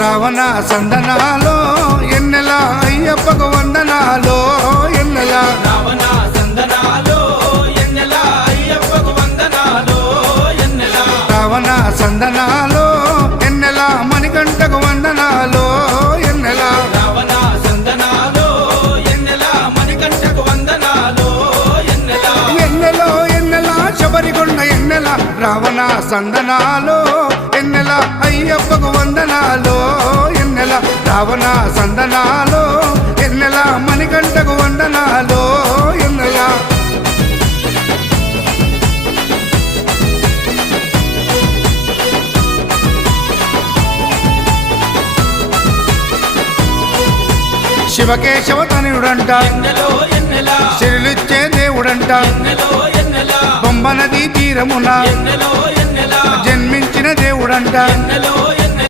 రావణ సందనాలో ఎన్నెల అయ్యప్పకు వందనాలో ఎన్నెల రావణ సందనాలో ఎన్నెల అయ్యప్పకు వందనాలో ఎన్నెల రావణ సందనాలో ఎన్నెల మణికంఠకు వందనాలో ఎన్నెల రావణ సందనాలో ఎన్నెల మణికంఠకు వందనాలో ఎన్నెల ఎన్నెలో ఎన్నెల శబరికొండ ఎన్నెల రావణ సందనాలో ఎన్నెల అయ్యప్పకు వందనాలో ఎన్నెల రావణ సందనాలో ఎన్నెల మణికంఠకు వందనాలో ఎన్నెల శివకేశవ తనయుడంట ఎన్నెలో ఎన్నెల శిరులిచ్చే దేవుడంట ఎన్నెలో ఎన్నెల బొంబ నదీ తీరమున ఎన్నెలో ఎన్నెల జన్మించిన దేవుడంట ఎన్నెలో ఎన్నెల